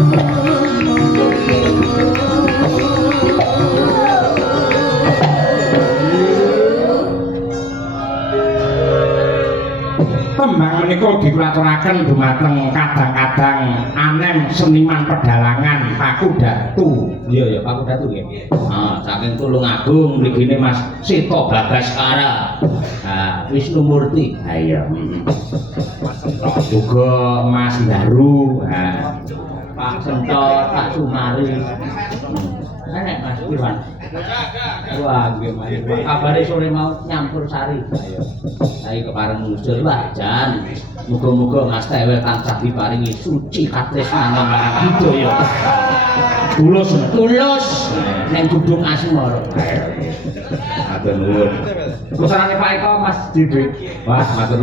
Tembang menika dikulaturaken dumateng kadang-kadang anem seniman pedalangan Paku Datu. Iya ya Paku Datu nggih. Saking Tulungagung mrigine Mas Sito Bagaskara. Wisnu Murti. Iya. Juga Mas Daru. Pak Sento, Pak Sumari. Enek Mas Iwan. Wah, nggih Mas. Kabare sore mau nyampur sari. Ayo. Saiki kepareng ngusur wah jan. Muga-muga Mas Tewe tansah diparingi suci katresnaning marang budaya. Tulus, tulus ning gudung asmara. Atur nuwun. Kusarane Pak Eko Mas Didi. Wah, matur